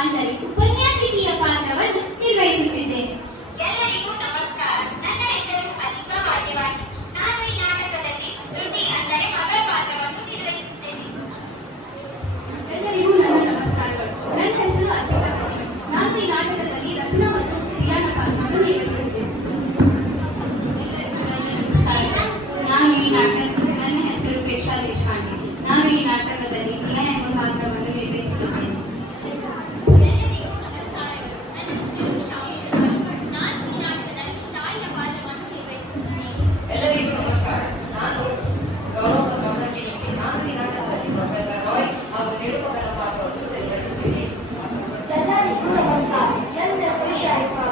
ಅಂದರೆ ಉಪನ್ಯಾಸಕಿಯ ಪಾತ್ರವನ್ನು ನಿರ್ವಹಿಸುತ್ತಿದ್ದೇನೆ. ಎಲ್ಲರಿಗೂ ನಮಸ್ಕಾರ. ನನ್ನ ಹೆಸರು ಅಲಿಸಾ ಭಾಗ್ಯವಾಣಿ. ನಾನು ಈ ನಾಟಕದಲ್ಲಿ ಧೃತಿ ಅಂದರೆ ಮಗಳ ಪಾತ್ರವನ್ನು ನಿರ್ವಹಿಸುತ್ತೇನೆ. ಎಲ್ಲರಿಗೂ ನನ್ನ ನಮಸ್ಕಾರಗಳು. ನನ್ನ ಹೆಸರು ಅರ್ಪಿತಾ. ನಾನು ಈ ನಾಟಕದಲ್ಲಿ ರಚನಾ ಮತ್ತು ಪ್ರಿಯಾನ ಪಾತ್ರವನ್ನು ನಿರ್ವಹಿಸುತ್ತೇನೆ. ಎಲ್ಲರಿಗೂ ನನ್ನ ನಮಸ್ಕಾರ. ನನ್ನ ಹೆಸರು ಪ್ರೇಕ್ಷಾ ದೇಶಪಾಂಡೆ. ನಾನು ಈ ನಾಟಕದಲ್ಲಿ ಪ್ರಿಯಾ ಎಂಬ ಪಾತ್ರವನ್ನು ನಿರ್ವಹಿಸುತ್ತೇನೆ. ಎಲ್ಲರಿಗೂ ನಮಸ್ಕಾರಗಳು. ನನ್ನ ಹೆಸರು ಶಾಮಿಲಾ. ನಾನು ಈ ನಾಟಕದಲ್ಲಿ ತಾಯಿಯ ಪಾತ್ರವನ್ನು ನಿರ್ವಹಿಸುತ್ತೇನೆ. ಎಲ್ಲರಿಗೂ ನಮಸ್ಕಾರ. ನಾನು ಗೌರವ ಗೌರಕಿನಿ. ನಾನು ಈ ನಾಟಕದಲ್ಲಿ ಪ್ರೊಫೆಸರ್ ರಾಯ್ ಹಾಗೂ ನಿರೂಪಕರ ಪಾತ್ರವನ್ನು ನಿರ್ವಹಿಸುತ್ತೇನೆ. ಎಲ್ಲರಿಗೂ ನಮಸ್ಕಾರ. ನನ್ನ ಹೆಸರು ಶಾರಿಫಾ.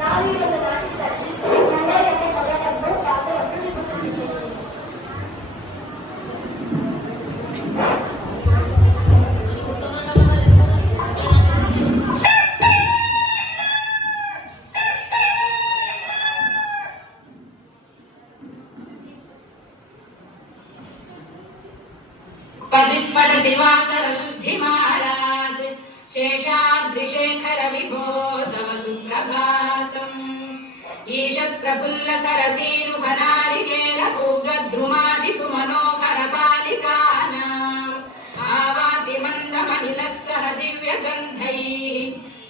ನಾನು ಈ ಒಂದು ನಾಟಕದಲ್ಲಿ ಕನ್ನಡದ ಮಗನನ್ನು ಪಾತ್ರವನ್ನು ನಿರ್ವಹಿಸುತ್ತಿದ್ದೇನೆ. पदिपडति वासर शुद्धिमालाद् शेषाद्रिशेखर विभो तव सुप्रभातम् ईषत् प्रफुल्ल सरसीरुहनारिकेल पूगद्रुमादि सुमनोहर पालिकानाम् आवाति मन्दमनिलः सह दिव्यगन्धैः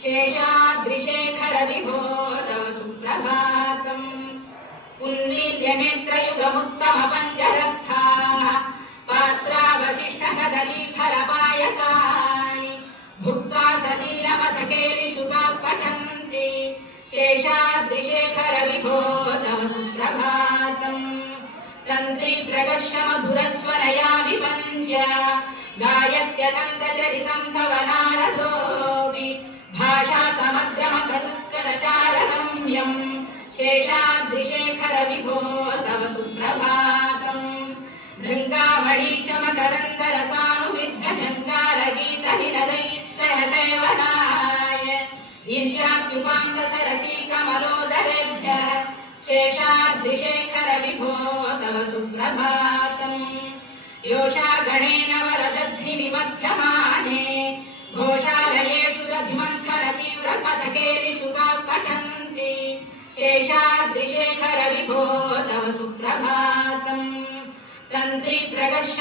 शेषाद्रिशेखर विभो तव सुप्रभातम् उन्मील्य नेत्रयुगमुत्तम पञ्जरस्थाः पात्रावशिष्टकदलीफलपायसानि भुक्त्वा सलीलमथकेलिषुगाः पठन्ति शेषाद्रिशेखर विभो तव सुप्रभातम् तन्त्री प्रकर्षमधुरस्वरया विपञ्च गायत्यनन्तचरितम् तव नारदोऽपि भाषा समग्रमकरुत्करचारगम्यम् शेषाद्रिशेखर विभो तव सुप्रभातम् भृङ्गामणीचमकरन्दरसानुविद्धशङ्कारगीतहिनदैः सह सेवनाय गिर्याप्युपाङ्गसरसीकमलोदरेभ्यः शेषाद्रिशेखर विभो तव सुप्रभातम् योषा गणेन वरदद्धिनिमध्यमाने घोषालयेषु दधिमन्थनतीव्रपथकेलिषु गाः पठन्ति शेषाद्रिशेखर विभो तव सुप्रभातम् तन्त्री प्रकर्ष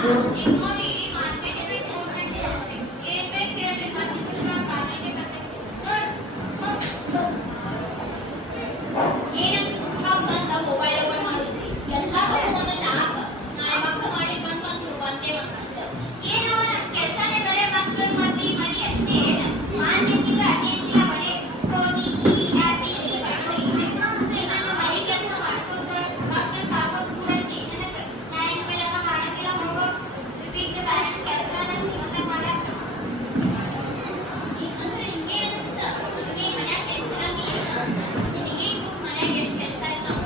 ನೋಡಿ ಮಾರ್ಕೆಟಿಗೆ ಏನ್ ಬೇಕು ಹೇಳ್ರಿ ಮತ್ತೆ ಕಾಲಿಗೆ ಏನಂತ ಮೊಬೈಲ್ ಓಪನ್ ಮಾಡುದ್ರಿ ಎಲ್ಲ ಒಂದೊಂದು ಆಪ್ ನಾಳೆ ಮಕ್ಕಳು ಮಾಡಿ ಬಂತು ಅಂದ್ರು ಒಂದೇ ಒಂದು ಏನೋ ನನ್ನ ಕೆಲಸನೇ ಬರೇ ಮಕ್ಕಳು ಮದ್ವೆ ಮನೆ ಅಷ್ಟೇ ಮಾರ್ಕೆಟಿಂಗ್ ಅಟೆನ್ಸಿಯ ಬರೇ ಫೋನಿ ಈ ಆ್ಯಪ್ ಈ ನನ್ನ ಮನೆ ಕೆಲಸ ಮಾಡ್ಕೊಂಡು ಮಕ್ಕಳು ಸಾಕೋದು ಕೂಡ ನನಗೆ ನಾ ಇನ್ಮೇಲೆಲ್ಲ ಮಾಡಕ್ಕಿಲ್ಲ ಹೋಗೋ ವಿತ್ ಪ್ಯಾರೆಂಟ್ ಕೆಲಸ ನನ್ನ ಜೀವನ ಮಾಡಕ್ಕೆ ಅಂದ್ರೆ ನಿಮ್ಗೆ ಅನಿಸ್ತಾ ನನಗೆ ಮನ್ಯಾಗ ಕೆಲಸ ಇರಂಗಿಲ್ಲ ನಿನಗೆ ಮನ್ಯಾಗ ಎಷ್ಟು ಕೆಲಸ ಇರ್ತಾವ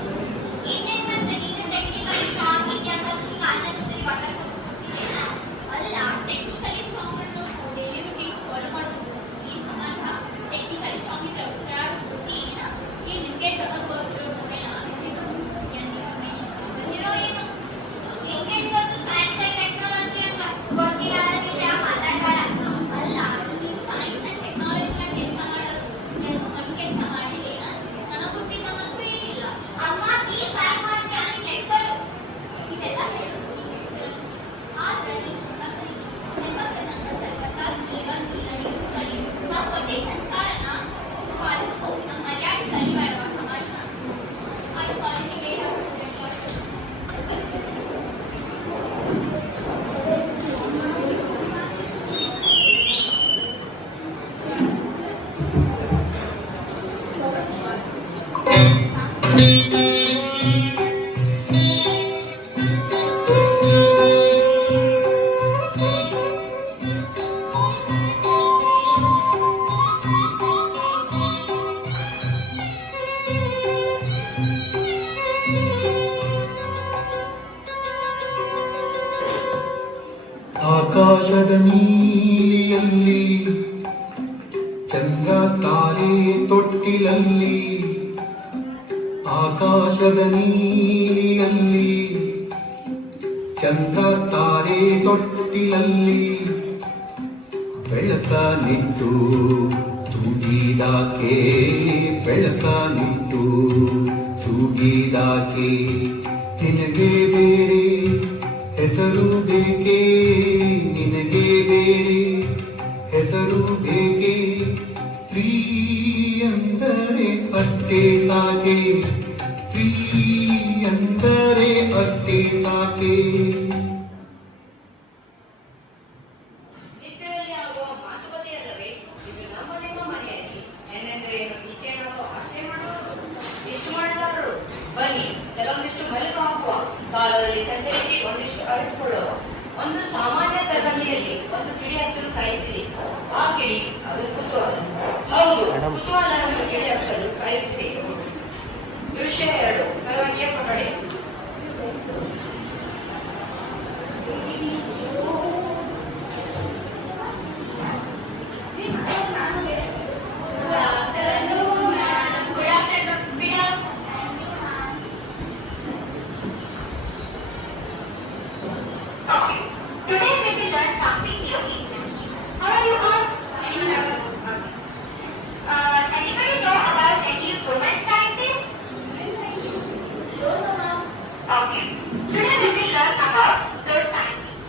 ಇನ್ನೇನ್ ಮತ್ತೆ ನೀನು ಟೆಕ್ನಿಕಲ್ ಸ್ಟ್ರಾಂಗ್ ಇದೆಯಾ ಅಂತ ಹಿಂಗ ಅನ್ನೆಸೆಸರಿ ಮಾತಾಡ್ಕೊತಿದ್ದೇನೆ ಅಲ್ಲ ಟೆಕ್ನಿಕಲಿ ಸ್ಟ್ರಾಂಗ್ ಅನ್ನೋದು ಡೈಲಿ ರೂಟೀನ್ ಫಾಲೋ ಮಾಡೋದು ಈ ಸಂಬಂಧ ಟೆಕ್ನಿಕಲಿ ಸ್ಟ್ರಾಂಗ್ ಇದ್ರೆ ಉಸಿರಾಡೋದು ಏನ ಈ ನಿಮಗೆ ಜಗತ್ ಬರ್ತಿರೋ ಮೊಬೈಲ್ ಇರೋ ಏನು ನಿಂಗೆ ಗೊತ್ತು ಸೈನ್ಸ್ ಅಂಡ್ ಟೆಕ್ನಾಲಜಿ ಅಂತ ಗೊತ್ತಿಲ್ಲ ವಿಷಯ ಮಾತಾಡಬೇಡ ಅಲ್ಲ ನೀನು ಸೈನ್ಸ್ ಅಂಡ್ ಟೆಕ್ನಾಲಜಿನ ಕೆಲಸ ಮಾಡೋದು ನನಗೂ ಮನೆ ಕೆಲಸ ಮಾಡಿಲ್ಲ ನನಗೆ ಹುಟ್ಟಿದ ಮಾತ್ರ ಏನಿಲ್ಲ ಅಮ್ಮ ಈ ಸೈನ್ ಮಾಡ್ತೀಯ ಲೆಕ್ಚರ್ ಇದೆಲ್ಲ ಹೇಳೋದು ಆದ್ರೆ ಹೆಣ್ಮಕ್ಳು ನಮ್ಮ ಸರ್ಕಾರ ಜೀವನದಲ್ಲಿ ನಡೆಯುವುದು ಕಲಿ ನಾವು ಕೊಟ್ಟಿದ್ದ ಸಂಸ್ಕಾರನ ಪಾಲಿಸ್ಬೋದು ನಮ್ಮ ಮರ್ಯಾದೆ ಕಲಿಬೇಡ ಸಮಾಜ ಅದು ಕಾಲೇಜಿಗೆ ಆಕಾಶದ ನೀಲಿಯಲ್ಲಿ ಚಂದ್ರ ತಾರೆ ತೊಟ್ಟಿಲಲ್ಲಿ ಆಕಾಶದ ನೀಲಿಯಲ್ಲಿ ಚಂದ್ರ ತಾರೆ ತೊಟ್ಟಿಲಲ್ಲಿ ಬೆಳಕ ನಿಟ್ಟು ತೂಗಿದಾಕೆ ಬೆಳಕ ನಿಟ್ಟು ತೂಗಿದಾಕೆ ನಿನಗೆ ಬೇರೆ ಹೆಸರು ಬೇಕೆ ನಿನಗೆ ಬೇರೆ ಹೆಸರು ಬೇಕೆ ಸ್ತ್ರೀ ಅಂದರೆ ಅಷ್ಟೇ ಸಾಕೆ ಸ್ತ್ರೀ ಅಂದರೆ ಅಷ್ಟೇ ಸಾಕೆ ನಿತ್ಯದಲ್ಲಿ ಆಗುವ ಮಾತುಕತೆಯಲ್ಲವೇ ಇದು ನಮ್ಮ ಮನೆಯಲ್ಲಿ ಏನೆಂದರೇನು ಇಷ್ಟೇನಾದರೂ ಅಷ್ಟೇ ಮಾಡೋರು ಇಷ್ಟು ಮಾಡಲಾರರು ಬನ್ನಿ ಕೆಲವೊಂದಿಷ್ಟು ಮೆಲುಕು ಹಾಕುವ ಕಾಲದಲ್ಲಿ ಸಂಚರಿಸಿ ಒಂದಿಷ್ಟು ಅರಿತುಕೊಳ್ಳುವ ಒಂದು ಸಾಮಾನ್ಯ ತರಗತಿಯಲ್ಲಿ ಒಂದು ಕಿಡಿ ಹತ್ತಲು ಕಾಯುತ್ತಿದೆ ಆ ಕಿಡಿ ಅದು ಕುತೂಹಲ ಹೌದು ಕುತೂಹಲವನ್ನು ಕಿಡಿ ಹತ್ತಲು ಕಾಯುತ್ತಿದೆ ದೃಶ್ಯ 2 ಪರವಾಗಿಯ ಕೊಠಡಿ Today we will learn something new in chemistry. How are you all? Anybody know about any women scientists? Okay. Today we will learn about those scientists.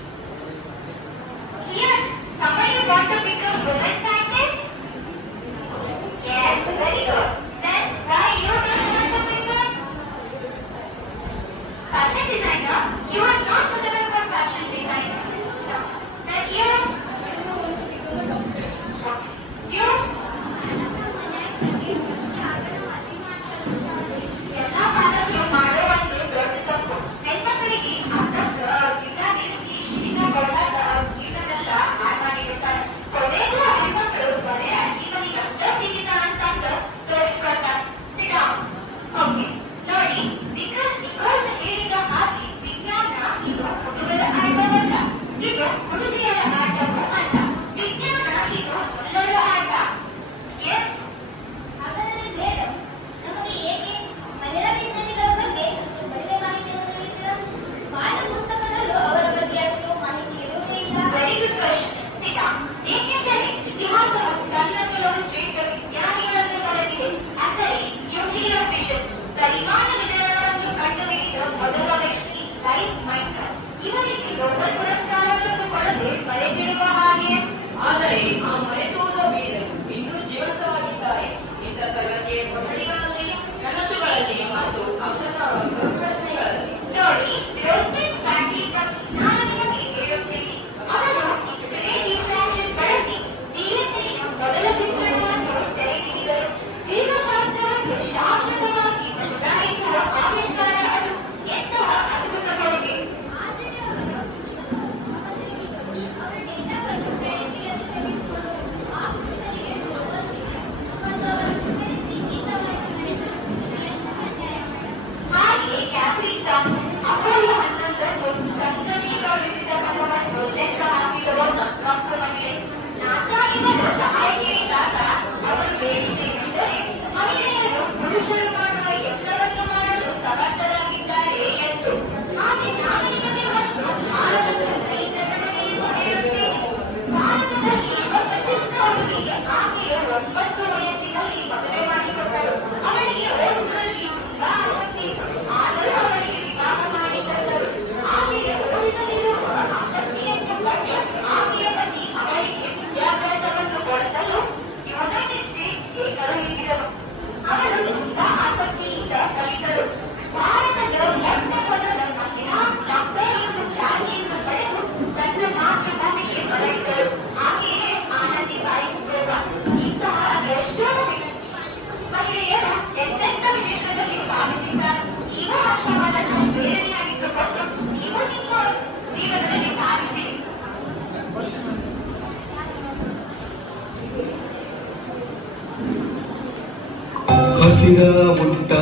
ಹಸಿರ ಉಟ್ಟ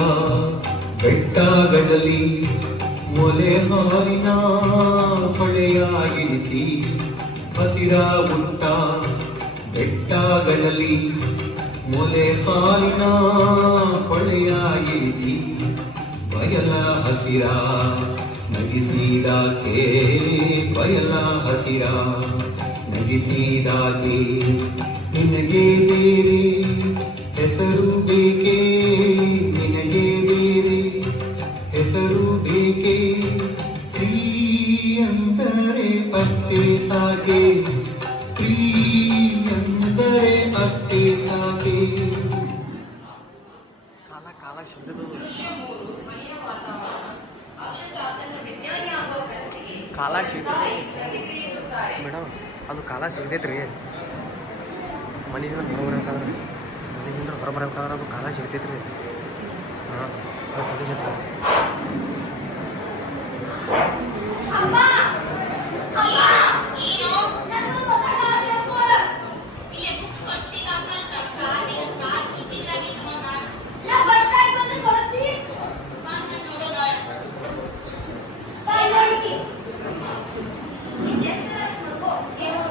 ಬೆಟ್ಟಗಳಲ್ಲಿ ಮೊಲೆ ಹಾಲಿನ ಹೊಳೆಯಾಗಿರಿಸಿ ಹಸಿರ ಉಟ್ಟ ಬೆಟ್ಟಗಳಲ್ಲಿ ಮೊಲೆ ಹಾಲಿನ ಹೊಳೆಯಾಗಿರಿಸಿ ಬಯಲ ಹಸಿರ ನಗಿಸಿದಾಕೆ ಬಯಲ ಹಸಿರ ನಗಿಸಿದಾಕೆ ನಿನಗೆ ಬೇರೆ ಹೆಸರು ಬೇಕೆ ನಿನಗೆ ಬೇರೆ ಹೆಸರು ಬೇಕೆ ಸ್ತ್ರೀ ಅಂದರೆ ಅಷ್ಟೇ ಸಾಕೆ ಸ್ತ್ರೀ ಅಂದರೆ ಅಷ್ಟೇ ಸಾಕೆ ದೃಶ್ಯ 3 ಮನೆಯ ವಾತಾವರಣ. ಅಕ್ಷತಾ ತನ್ನ ವಿಜ್ಞಾನಿ ಆಗುವ ಕನಸಿಗೆ ತಾಯಿ ಪ್ರತಿಕ್ರಿಯಿಸುತ್ತಾರೆ. ಮೇಡಮ್ ಅದು ಕಾಲ ಸಿಗ್ತೈತ್ರಿ ಮನೆಯಿಂದ ಹೊರಬರ್ಬೇಕಾದ್ರೆ ಅದು ಕಾಲ ಸಿಗ್ತೈತ್ರಿ ಹಾಂ ಅದು ತೆಗಿಸೈತೆ ಅಮ್ಮ ಅಮ್ಮ ಏನು ನಾನು ಹೊಸ ಕಾರ್ ತಗೊಂಡೆ. ಇಲ್ಲಿ ಬುಕ್ಸ್ ಕೊಡ್ತೀನಿ ಅಂತ ಕಾರ್ನಿಗೆ ಕಾರ್ ಇದ್ರಾಗಿ ತಗೊಂಡ ನಾ ಫಸ್ಟ್ ಟೈಮ್ ಬಂದು ಕೊಡ್ತೀನಿ. ನಾನು ನೋಡೋಣ ಬಾಯ್ ನೋಡ್ತಿ. ನೀನ್ ಎಷ್ಟು ರಶ್ ಮಾಡ್ಕೋ. ಏನು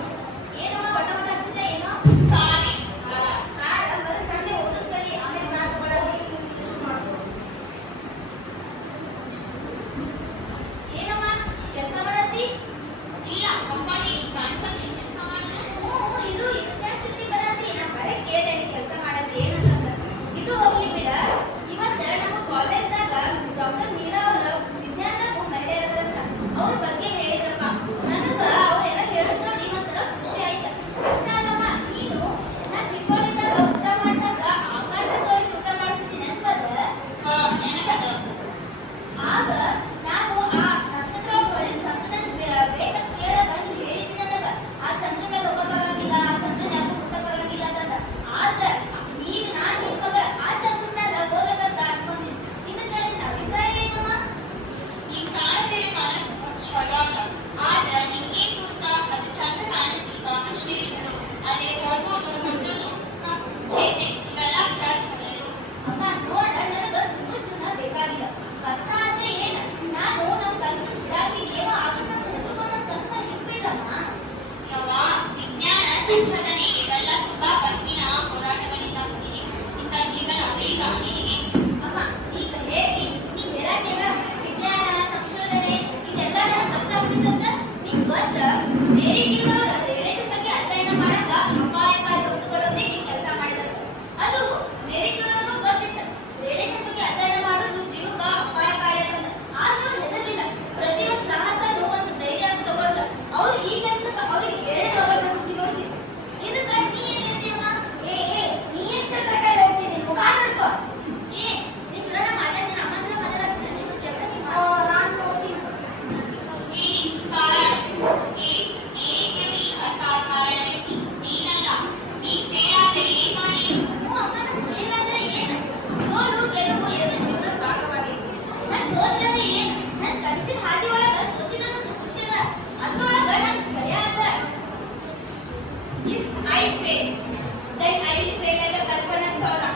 ಏನೋ ಬಟ ಬಟ ಹಚ್ಚಿದೆ ಏನೋ ಕಾರ್ ಕಾರ್ ಅಂದ್ರೆ ಸಂಡೆ ಓದೋದ್ರಲ್ಲಿ ಆಮೇಲೆ ನಾನು ತಗೊಳ್ಳೋದು ಮಾಡ್ಕೋ. ಏನಮ್ಮ ಕೆಲಸ ಮಾಡತ್ತಿ? ಇಲ್ಲ ಕಂಪನಿ ಟ್ರಾನ್ಸ್ಫರ್ ಕೆಲಸ ಮಾಡಿದೆ. ಇದು ಇಷ್ಟೇ ಸುದ್ದಿ ಬರತ್ತಿ. ನಾ ಬರೇ ಕೇಳ್ದೆ ನೀ ಕೆಲಸ ಮಾಡತ್ತಿ ಏನಂತಂದ. ಇದು ಹೋಗ್ಲಿ ಬಿಡ. ಇವತ್ತ ನಮ್ಮ ಕಾಲೇಜ್ದಾಗ ಡಾಕ್ಟರ್ ಮೀರಾ ಅವರು ವಿಜ್ಞಾನದಾಗ ಮಹಿಳೆಯರದಂತ ಅವ್ರ ಬಗ್ಗೆ ಹೇಳಿದ್ರಪ್ಪ. ನನಗ ಅವರೆಲ್ಲ ಹೇಳಿದ್ ನೋಡಿ ಒಂಥರ ಖುಷಿ ಆಯ್ತು. ಅಷ್ಟ ಅಲ್ಲಮ್ಮ ನೀನು ನಾ ಚಿಕ್ಕವಳಿದ್ದಾಗ ಊಟ ಮಾಡ್ಸಕ ಅವಕಾಶ ತೋರಿಸಿ ಊಟ ಮಾಡಿಸ್ತೀನಿ ಅಂತಂದ. ನೆನಪದ ಆಗ ನಾನು ಆ ನಕ್ಷತ್ರ ಒಳಗಿನ ಚಂದ್ರನ ಬೇಕಂತ ಕೇಳಾಗ ನೀ ಹೇಳಿದ್ದಿ ನನಗ ಆ ಚಂದ್ರ ಮೇಲೆ ಹೋಗಕ್ಕಾಗಂಗಿಲ್ಲ ಆ ಚಂದ್ರನ ಯಾಕೂ ಹುಟ್ಟಕ್ಕಾಗಂಗಿಲ್ಲ ಅಂತಂದ. ಆದ್ರೆ ಈಗ ನಾನು ನಿನ್ ಮಗಳ ಆ ಚಂದ್ರ ಮೇಲೆ ಹೋಗ್ಬೇಕಂತ ಅನ್ಕೊಂಡಿನಿ. ಇದಕ್ಕೆ ನಿನ್ನ ಅಭಿಪ್ರಾಯ ಏನಮ್ಮ? ಈ ಕಾಲದ ಕನಸು ಚಲೋ ಅದ ಆದ್ರೆ ನಿಂಗೆ ಗುರ್ತ ಅದು ಚಂದ ಕಾಣಿಸ್ಲಿಕ್ಕ ಅಷ್ಟೇ ಚಲೋ ಅಲ್ಲೇ ಹೋಗೋದು ಹುಟ್ಟೋದು ಛೇ ಇವೆಲ್ಲ ಚಾರ್ಜ್ ಮಾಡಿದ್ರು. ಅಮ್ಮ ನೋಡ ನನಗ ಸುಮ್ಮನೆ ಜೀವನ ಬೇಕಾಗಿಲ್ಲ. ಕಷ್ಟ ಅಂದ್ರೆ ಏನ ನಾನು ನಮ್ ಕನಸು ಇದಾಗಿ ಏನೋ ಆಗಿದ್ದ ಹೆದರ್ಕೊಂಡು ನನ್ನ ಕನಸನ್ನ ಇಟ್ಬಿಡಮ್ಮ. ಯವ್ವ ವಿಜ್ಞಾನ ಸಂಶೋಧನೆ ಇವೆಲ್ಲ ತುಂಬಾ ಕಠಿಣ ಹೋರಾಟಗಳಿಂದ ಕೂಡಿದೆ. ಇಂಥ ಜೀವನ ಬೇಗ ನಿನಗೆ ಅಮ್ಮ ಈಗ ಹೇಗೆ ನೀ ಹೇಳತ್ತಿಲ್ಲ ವಿಜ್ಞಾನ ಸಂಶೋಧನೆ ಇದೆಲ್ಲ ನನಗೆ ಕಷ್ಟ ಆಗ್ತಿತ್ತಂತ ನಿಂಗೆ ಗೊತ್ತ. ಬೇರೆ ನೀವು ರೇಡಿಯೇಷನ್ ಬಗ್ಗೆ ಅಧ್ಯಯನ ಮಾಡಾಕ ಅಪಾಯಕಾರಿ ವಸ್ತುಗಳೊಂದಿಗೆ ನೀ ಕೆಲಸ ಮಾಡಿದಂತ ಅದು ಬೇರೆ ಕೆಲವ್ರಿಗೂ ಗೊತ್ತಿತ್ತು. ರೇಡಿಯೇಷನ್ ಬಗ್ಗೆ ಅಧ್ಯಯನ ಮಾಡೋದು ಜೀವಕ್ಕೆ ಅಪಾಯಕಾರಿ ಅಂತಂದ. ಆದ್ರೂ ಅವ್ರು ಹೆದರ್ಲಿಲ್ಲ. ಪ್ರತಿಯೊಂದು ಸಾಹಸನು ಒಂದು ಧೈರ್ಯ ಅಂತ ತಗೊಂಡ್ರು. ಅವ್ರು ಈ ಕೆಲಸಕ್ಕೆ ಅವ್ರಿಗೆ 2 ನೋಬೆಲ್ ಪ್ರಶಸ್ತಿ ಕೊಡಿಸಿದ್ರು. ಇದಕ್ಕೆ ನೀ ಏನ್ ಹೇಳ್ತೀವಮ್ಮ? ನೀ ಏನ್ ಚಂದ್ರಕಾಯಿ ಹೋಗ್ತೀನಿ ಮುಖ ನೋಡ್ಕೋ. ನೀನ್ ಜೋಡ ಮಾತಾಡ್ತೀನಿ ಅಮ್ಮ ಹತ್ರ ಮಾತಾಡಕ್ಕೆ ನಿನ್ನ ಕೆಲಸ ನೀ ಮಾಡು. ನಾನು ನೋಡ್ತೀನಿ. ಫೀನಿಕ್ಸ್ ಕಾರಣ ಏಕೆ ಅಸಾಧಾರಣ ವ್ಯಕ್ತಿ ನೀನಲ್ಲ. ನೀ ಫೇಲ್ ಆದರೆ ಏನ್ ಮಾಡಿ ಅಮ್ಮ ಏನಾದ್ರೆ ಏನು? ಸೋಲು ಗೆಲುವು ಎರಡು ಜೀವನದ ಭಾಗವಾಗಿದೆ. ನಾ ಸೋತಿರೋದು ಏನು? ನನ್ನ ಕನಸಿನ ಹಾದಿ ಒಳಗ ಸೋತಿರೋದು ಖುಷಿ ಅದ. ಅದ್ರೊಳಗ ನನ್ ಜಯ ಅದ. If I fail, then I will fail like a Kalpana Chawla.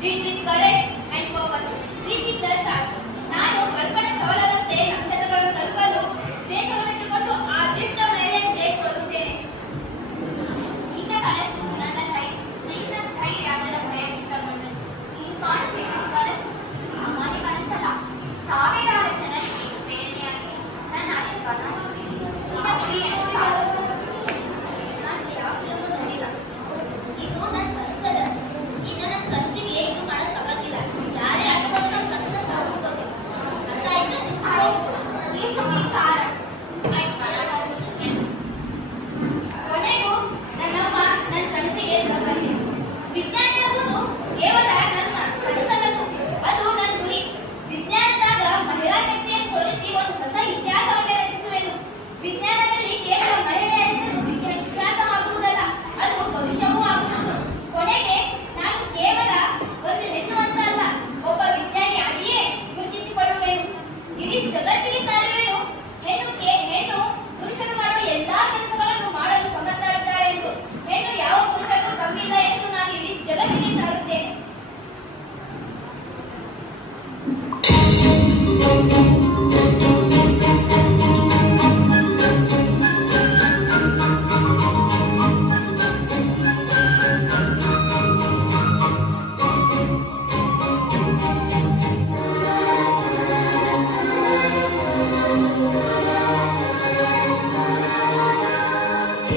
Did with courage and purpose, reaching the stars. ನಾನು ಕಲ್ಪನಾ ಚೌಲರಂತೆ ನಕ್ಷತ್ರಗಳನ್ನು ತಲುಪಲು ದೇಶವನ್ನಿಟ್ಟುಕೊಂಡು ಆ ದಿಟ್ಟ ಮೇಲೆ ದೇಶವರುತ್ತೇನೆ. ನಿನ್ನ ಕನಸು ನನ್ನ ಧೈರ್ಯ ಅದರ ಭಯಕ್ಕಿಂತಗೊಂಡು ನೀನು ಕಾಣಬೇಕು ಕನಸು ಸಾಮಾನ್ಯ ಕನಸಲ್ಲ. ಸಾವಿರಾರು ಜನರಿಗೆ ಪ್ರೇರಣೆಯಾಗಿ ನನ್ನ ಆಶೀರ್ವಾದ ನಿನ್ನ ಪ್ರಿಯ ನಾನು ಯಾವ ಫಿಲ್ಮ್ ನೋಡಿಲ್ಲ. ಇದು ನನ್ನ ಕನಸಲ್ಲ. ಈಗ ನನ್ನ ಕನಸಿಗೆ ಇದು ಮಾಡಕ್ಕಾಗಂಗಿಲ್ಲ.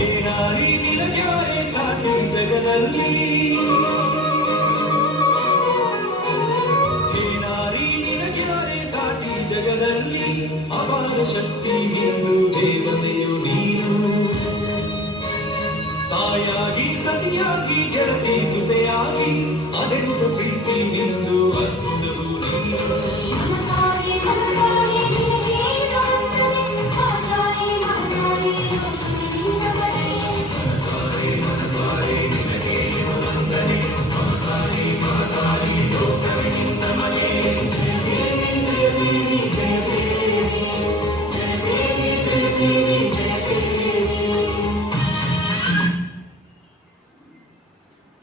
ಏನಾರಿ ನಿನಗ್ಯಾರೆ ಸಾಟಿ ಜಗದಲ್ಲಿ ಏನಾರಿ ನಿನಗ್ಯಾರೆ ಸಾಟಿ ಜಗದಲ್ಲಿ ಅಪಾರ ಶಕ್ತಿ ಎಂದು ದೇವತೆಯು ನೀನು ತಾಯಾಗಿ ಸತಿಯಾಗಿ ಗೆಳತಿ ಸುತೆಯಾಗಿ ಅದೆಂದು ಪ್ರೀತಿ ನಿಂದು ಅದ್ಭುತವು ನೀನು ಮನಸಾರೆ ಮನಸಾರೆ ನಿನಗೆ ಕಾಣ್ತದೆ ಮಾತಾಡಿ ಮಾತಾಡಿ ನಿನ್ನ ಬರೆ ಮನಸಾರೆ ಮನಸಾರೆ ನಿನಗೆ ವಂದನೆ ಮಾತಾಡಿ ಮಾತಾಡಿ ಲೋಕವೇ ನಿನ್ನ ಮನೆ ಜಯ ದೇವಿ ಜಯ ದೇವಿ ಜಯ ದೇವಿ ಜಯ ದೇವಿ ಜಯ ದೇವಿ ಜಯ ದೇವಿ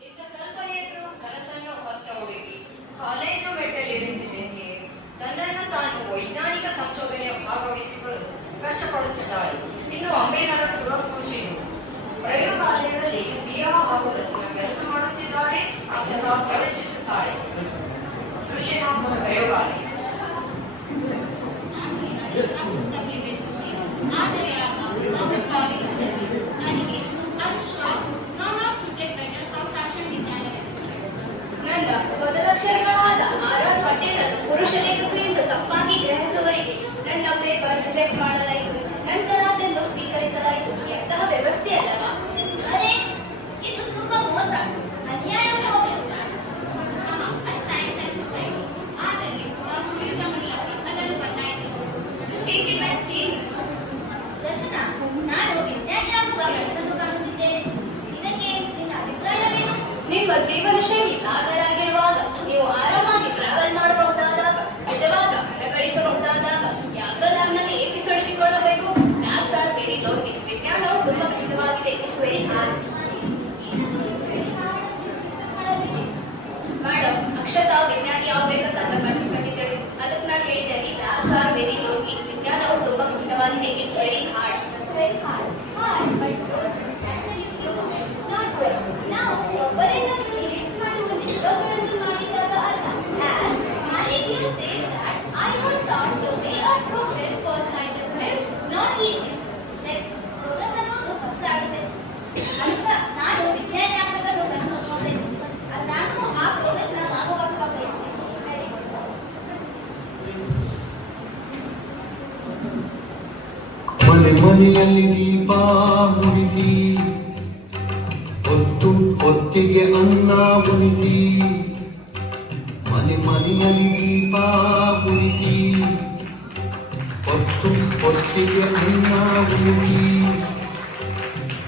ಇದ್ದ ಕಲ್ಪನೆಯನ್ನು ಕನಸನ್ನು ಹೊತ್ತ ಹುಡುಗಿ ಕಾಲೇಜು ಮೆಟ್ಟಲೇರುತ್ತಿದ್ದಂತೆಯೇ ತನ್ನನ್ನು ತಾನು ವೈಜ್ಞಾನಿಕ ಸಂಶೋಧನೆಯ ಭಾಗವಹಿಸಿಕೊಳ್ಳಲು ಕಷ್ಟಪಡುತ್ತಿದ್ದಾಳೆ. ಇನ್ನು ಅಂಬೇನವರ ತುಳಕೂಸಿದು ಪ್ರಯೋಗಾಲಯದಲ್ಲಿ ದಿಯಾ ಹಾಗೂ ರಚನಾ ಕೆಲಸ ಮಾಡುತ್ತಿದ್ದಾರೆ. ಅಕ್ಷತಾ ಪ್ರವೇಶಿಸುತ್ತಾಳೆ. ಸೃಷ್ಟಿನಾಥನ ಪ್ರಯೋಗಾಲಯ. ನಾನು ಈಗ ಪುಸ್ತಕಕ್ಕೆ ಬಯಸುತ್ತೇನೆ. ಆದರೆ ಆಗ ಅವರ ಕಾಲೇಜಿನಲ್ಲಿ ನನಗೆ ಅದು shock not suited better for fashion designer ಎಂದು ನನ್ನ ಮೊದಲಕ್ಷರಗಳಾದ ಆರ್ ಪಟೇಲ್ ಅನ್ನು ಪುರುಷ ಲೇಖಕ ಎಂದು ತಪ್ಪಾಗಿ ಗ್ರಹಿಸುವವರಿಗೆ ನನ್ನ ಪೇಪರ್ ರಿಜೆಕ್ಟ್ ಮಾಡಲಾಯಿತು. ನಂತರ ಅದನ್ನು ಸ್ವೀಕರಿಸಲಾಯಿತು. ಎಂತಹ ವ್ಯವಸ್ಥೆ ಅಲ್ಲವಾ? ಅರೆ, ಇದು ತುಂಬಾ ಮೋಸ, ಅನ್ಯಾಯವೇ ಹೌದು. ಅದು ಸೈನ್ಸ್ ಅಂಡ್ ಸೊಸೈಟಿ. ಆದರೆ ನಾವು ಉಳಿಯುವ ಮೂಲಕ ಅದನ್ನು ಬದಲಾಯಿಸಬಹುದು. You change it by staying. ರಚನಾ, ನಾನು ವಿಜ್ಞಾನಿಯಾಗುವ ಕೆಲಸವನ್ನು ಕಾಣುತ್ತಿದ್ದೇನೆ. ಇದಕ್ಕೆ ನಿನ್ನ ಅಭಿಪ್ರಾಯವೇನು? ನಿಮ್ಮ ಜೀವನ ಶೈಲಿ ಲಾಭರಾಗಿರುವಾಗ, ನೀವು ಆರಾಮಾಗಿ ಟ್ರಾವೆಲ್ ಮಾಡಬಹುದಾದಾಗ, ನಿಜವಾದ ಹಣ ಗಳಿಸಬಹುದಾದಾಗ ಯಾಕಲ್ಲಾರ್ನಲ್ಲಿ ಏಕೆ ಸೊಡಿಸಿಕೊಳ್ಳಬೇಕು? Labs are very lonely. ವಿಜ್ಞಾನವು ತುಂಬಾ ಕಠಿಣವಾಗಿದೆ. It's very hard. Madam, Akshata ವಿಜ್ಞಾನಿ ಆಗ್ಬೇಕಂತ ಕನಸು ಕಂಡಿದ್ದಳು. ಅದಕ್ಕೆ ನಾನು ಹೇಳಿದ್ದೇನೆ, ಲ್ಯಾಬ್ಸ್ ಆರ್ ವೆರಿ ಲೋನ್ಲಿ. ವಿಜ್ಞಾನವು ತುಂಬಾ ಕಠಿಣವಾಗಿದೆ. It's very hard. ನಾವು ಒಬ್ಬರಿಂದ ಲಿಫ್ಟ್ ಮಾಡುವ ನಿಜಗಳನ್ನು ಮಾಡಿದಾಗ ಅಲ್ಲ. As Marie says that I was taught the way of progress was neither swift nor easy. Like, progress ಅನ್ನೋದು ಕಷ್ಟ ಆಗುತ್ತೆ ಅಂತ ನಾನು ವಿಜ್ಞಾನಿ ಆಗಬೇಕನ್ನು ಕನಸು ನೋಡಿದೆ. ನಾನು ಆ ಪ್ರೋಗ್ರೆಸ್ನ ಭಾಗವಾಗಕ ಬಯಸ್ತೀನಿ. ಮನೆ ಮನೆಯಲ್ಲಿ ದೀಪ ಮುಡಿಸಿ ಹೊತ್ತು ಹೊತ್ತಿಗೆ ಅನ್ನ ಉಳಿಸಿ ಮನೆ ಮನೆಯಲ್ಲಿ ದೀಪ ಮುಡಿಸಿ ಹೊತ್ತು ಹೊತ್ತಿಗೆ ಅನ್ನ ಉಳಿಸಿ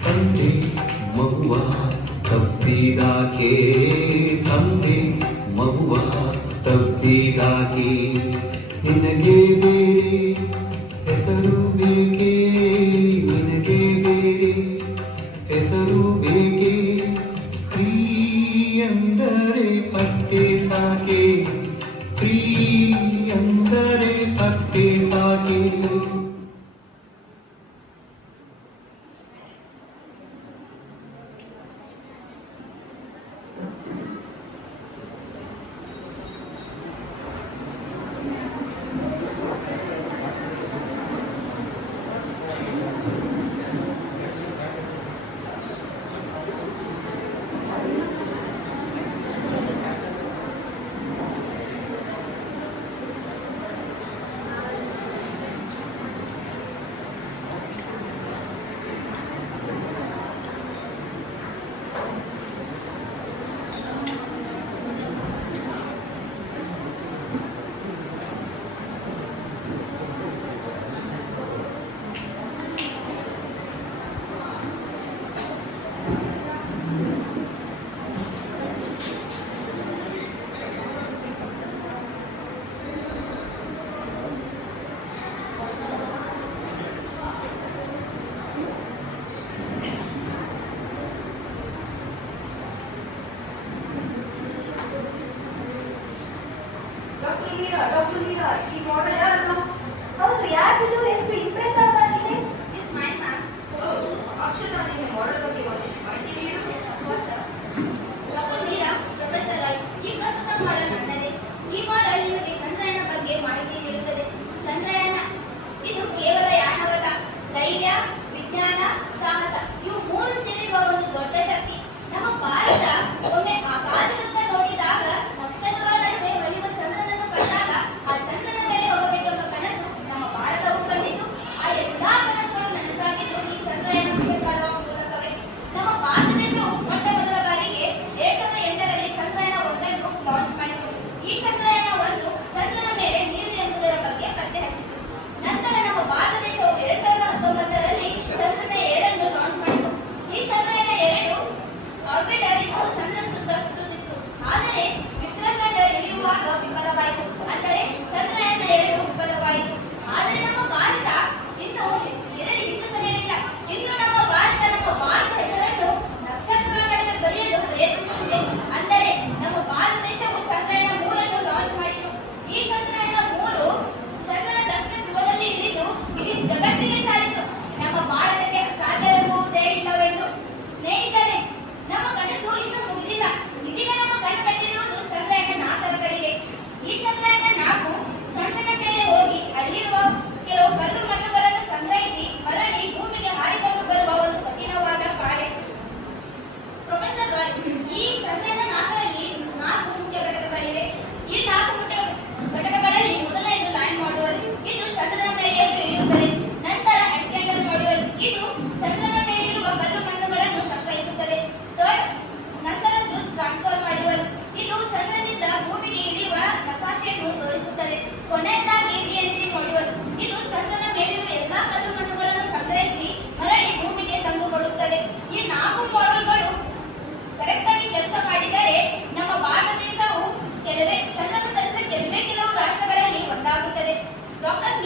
ತಂದೆ ಮಗುವ ತಪ್ಪಿದಾಕೆ ತಂದೆ ಮಗುವ ತಪ್ಪಿದಾಕೆ ನಿನಗೆ ಬೇರೆ ಹೆಸರು ಬೇಕೆ ನಿನಗೆ ಬೇರೆ ಹೆಸರು ಬೇಕೆ ಸ್ತ್ರೀ ಅಂದರೆ ಅಷ್ಟೇ ಸಾಕೆ ಸ್ತ್ರೀ ಅಂದರೆ ಅಷ್ಟೇ ಸಾಕೆ ಡಾಕ್ಟರ್ ಮೀರಾ ಈ ಮಾಡೆಲ್ ಯಾರದು? ಹೌದು, ಯಾಕಿದು ಎಷ್ಟು ಇಂಪ್ರೆಸ್ ಆಗಿದೆ? It's my ma'am. ಅಕ್ಷತಾ, ನಿನ್ನ ಮಾಡೆಲ್ ಬಗ್ಗೆ ಒಂದಿಷ್ಟು ಮಾಹಿತಿ ನೀಡು. ಡಾಕ್ಟರ್ ಮೀರಾ, ಪ್ರೊಫೆಸರ್ ರಾಯ್, ಈ ಪ್ರಸ್ತುತ ಮಾಡೆಲ್ ನನ್ನದೇ. ಈ ಮಾಡೆಲ್ ನಿಮಗೆ ಚಂದ್ರಯಾನ ಬಗ್ಗೆ ಮಾಹಿತಿ ನೀಡುತ್ತದೆ. ಚಂದ್ರಯಾನ ಇದು ಕೇವಲ ಯಾನವಲ್ಲ, ಧೈರ್ಯ, ವಿಜ್ಞಾನ, ಸಾಹಸ ಇವು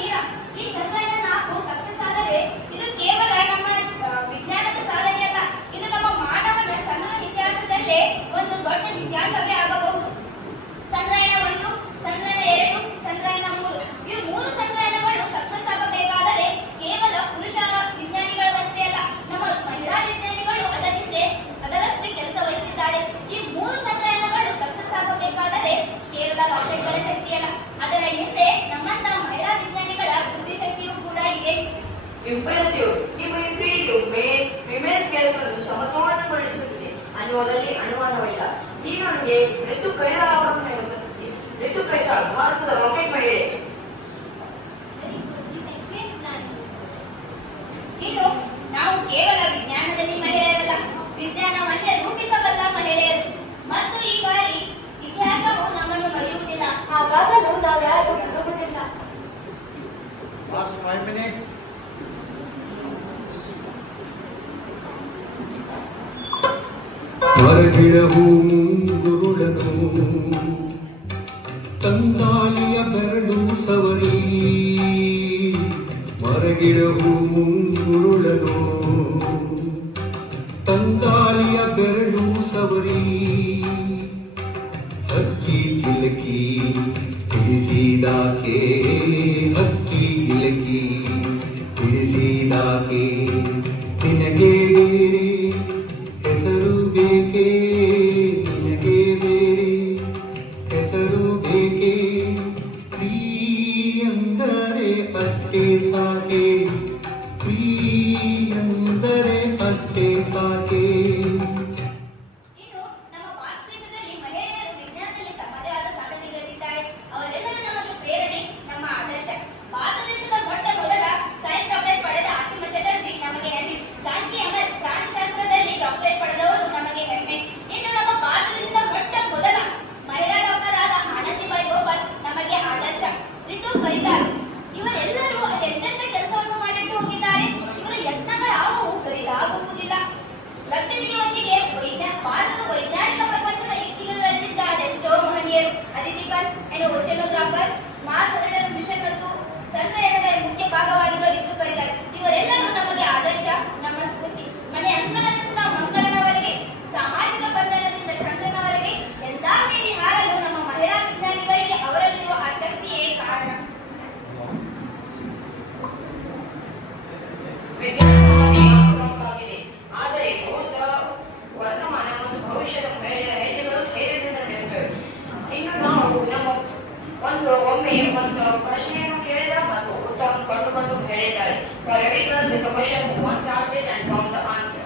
ಮೀರಾ. ಈ ಚಂದ್ರಯಾನ 4 ಸಕ್ಸಸ್ ಆದರೆ ಇದು ಕೇವಲ ನಮ್ಮ ವಿಜ್ಞಾನದ ಸಾಧನೆ ಅಲ್ಲ, ಇದು ನಮ್ಮ ಮಾನವನ ಚಂದ್ರನ ಇತಿಹಾಸದಲ್ಲೇ ಒಂದು ದೊಡ್ಡ ಇತಿಹಾಸವೇ ಆಗಬಹುದು. ಚಂದ್ರಯಾನ 1, ಚಂದ್ರಯಾನ 2, ಚಂದ್ರಯಾನ 3 ಈ 3 ಚಂದ್ರಯಾನಗಳು ಸಕ್ಸಸ್ ಆಗಬೇಕಾದರೆ ಕೇವಲ ಪುರುಷ ವಿಜ್ಞಾನಿಗಳಷ್ಟೇ ಅಲ್ಲ, ನಮ್ಮ ಮಹಿಳಾ ವಿಜ್ಞಾನಿಗಳು ಅದರಷ್ಟೇ ಕೆಲಸ ವಹಿಸಿದ್ದಾರೆ. ಈ 3 ಚಂದ್ರಯಾನಗಳು ಸಕ್ಸಸ್ ಆಗಬೇಕಾದರೆ ಕೇವಲ ರಾಕೆಟ್ಗಳ ಶಕ್ತಿಯಲ್ಲ, ಅದರ ಹಿಂದೆ ನಮ್ಮಂತ ಮಹಿಳಾ ವಿಜ್ಞಾನಿಗಳ ಬುದ್ಧಿಶಕ್ತಿಯೂ ಕೂಡ ಇದೆ. ಇಂಪ್ರೆಸಿವ್. ನಿಮ್ಮ ಈ ಪೀಳಿಗೆಯು ವಿಮೆನ್ಸ್ ಕೆಲಸವನ್ನು ಸಮತೋಲನಗೊಳಿಸುತ್ತದೆ ಅನ್ನುವುದರಲ್ಲಿ ಅನುಮಾನವಿಲ್ಲ. ಈಗ ನನಗೆ ರಿತು ಕೈರಾ ಅವರನ್ನು ನೆನಪಿಸುತ್ತೆ. ರಿತು ಕೈರಾ ಭಾರತದ ರಾಕೆಟ್ ಮಹಿಳೆ. ಇನ್ನು ನಾವು ಕೇವಲ ವಿಜ್ಞಾನದಲ್ಲಿ ಮಹಿಳೆಯರಲ್ಲ, ವಿಜ್ಞಾನವನ್ನೇ ರೂಪಿಸಬಲ್ಲ ಮಹಿಳೆಯರು. ಮತ್ತು ಈ ಬಾರಿ ಇತಿಹಾಸವು ನಮ್ಮನ್ನು ಮರೆಯುವುದಿಲ್ಲ. ಹಾಗಾಗಲು ನಾವ್ಯಾರು ಹುಡುಗುವುದಿಲ್ಲ. Last 5 minutes. ಮರಗಿಡವು ಮುಂಗುರುಳನು ತಂಗಾಲಿಯ ಬೆರಳು ಸವರಿ, ಮರಗಿಡವು ಮುಂಗುರುಳನು ತಂಗಾಲಿಯ ಬೆರಳು ಸವರಿ, ಹಕ್ಕಿ ಗಿಲಕಿ ತಿಳಿಸಿದಾಕೆ, ಹಕ್ಕಿ ಗಿಲಕಿ ತಿಳಿಸಿದಾಕೆ, ನಿನಗೆ ಬೇರೆ ಹೆಸರು ಬೇಕೆ, ನಿನಗೆ ಬೇರೆ ಹೆಸರು ಬೇಕೆ, ಪ್ರೀ ಅಂದರೆ ಅಷ್ಟೇ ಸಾಕೆ, ಪ್ರೀ ಅಂದರೆ ಅಷ್ಟೇ ಸಾಕೆ. ಇನ್ನು ನಮ್ಮ ಭಾರತ ದೇಶದಲ್ಲಿ ಮಹಿಳೆಯರು ವಿಜ್ಞಾನದಲ್ಲಿ ತಮ್ಮದೇ ಆದ ಸಾಧನೆಗಳಿದ್ದಾರೆ. ಅವರೆಲ್ಲರೂ ನಮಗೆ ಪ್ರೇರಣೆ, ನಮ್ಮ ಆದರ್ಶ. ಭಾರತ ದೇಶದ ಮೊಟ್ಟ ಮೊದಲ ಸೈನ್ಸ್ ಡಾಕ್ಟರೇಟ್ ಪಡೆದ ಆಸಿಮಾ ಚಟರ್ಜಿ ನಮಗೆ ಹೆಮ್ಮೆ. ಜಾನಕಿ ಅಮಲ್ ಪ್ರಾಣಿಶಾಸ್ತ್ರದಲ್ಲಿ ಡಾಕ್ಟರೇಟ್ ಪಡೆದವರು ನಮಗೆ ಹೆಮ್ಮೆ. ಇನ್ನು ನಮ್ಮ ಭಾರತ ದೇಶದ ಮೊಟ್ಟ ಮೊದಲ ಮಹಿಳಾ ಡಾಕ್ಟರ್ ಆದ ಆನಂದಿಬಾಯಿ ಗೋಪಾಲ್ ನಮಗೆ ಆದರ್ಶ. ರಿತು ಪರಿದಾರ್ ಇವರೆಲ್ಲರೂ ಎಂತೆಂಥ ಕೆಲಸವನ್ನು ಮಾಡಿಟ್ಟು ಹೋಗಿದ್ದಾರೆ. ಇವರ ಯತ್ನಗಳಾವುವು ಬರಿದಾಗುವುದಿಲ್ಲ. ಲಟ್ಟಣಿಗೆಯೊಂದಿಗೆ ಭಾರತದ ವೈಜ್ಞಾನಿಕ ಪ್ರಪಂಚದ ಇತಿಹಾಸದಲ್ಲಿದ್ದ ಅದೆಷ್ಟೋ ಮಹನೀಯರು. ಅದಿತಿ ಪಲ್ ಅಂಡ್ ಓಷನೋಗ್ರಾಫರ್, ಮಾರ್ಸ್ ಮಿಷನ್ ಮತ್ತು ಚಂದ್ರಯಾನದ ಮುಖ್ಯ ಭಾಗವಾಗಿರುವ ರಿತು ಪರಿದಾರ್ ಇವರೆಲ್ಲರೂ ನಮಗೆ ಆದರ್ಶ, ನಮ್ಮ ಸ್ಫೂರ್ತಿ. ಮನೆ ಅಂಗಳದಿಂದ ಮಂಗಳನವರೆಗೆ, ಸಾಮಾಜಿಕ ಬಂಧನದಿಂದ ಚಂದ್ರನವರೆಗೆ ಎಲ್ಲಾ ಮೀರಿ ಹಾರಲು ನಮ್ಮ ಮಹಿಳಾ ವಿಜ್ಞಾನಿಗಳಿಗೆ ಅವರಲ್ಲಿರುವ ಆ ಶಕ್ತಿಯೇ ಕಾರಣ. ವಿಜ್ಞಾನವಾಗಿದೆ, ಆದರೆ ಭೂತ ವರ್ತಮಾನ ಮತ್ತು ಭವಿಷ್ಯದ ಮಹಿಳೆಯರ ಹೆಜ್ಜೆಗಳು ಧೈರ್ಯದಿಂದ ನಿಲ್ಲುತ್ತವೆ. ಇನ್ನು ನಾವು ಒಮ್ಮೆ ಒಂದು ಪ್ರಶ್ನೆಯನ್ನು ಕೇಳಿದ ಮತ್ತು ಉತ್ತರವನ್ನು ಕಂಡುಕೊಂಡು ಹೇಳಿದ್ದಾರೆ. For every girl with a question, once asked it and found the answer.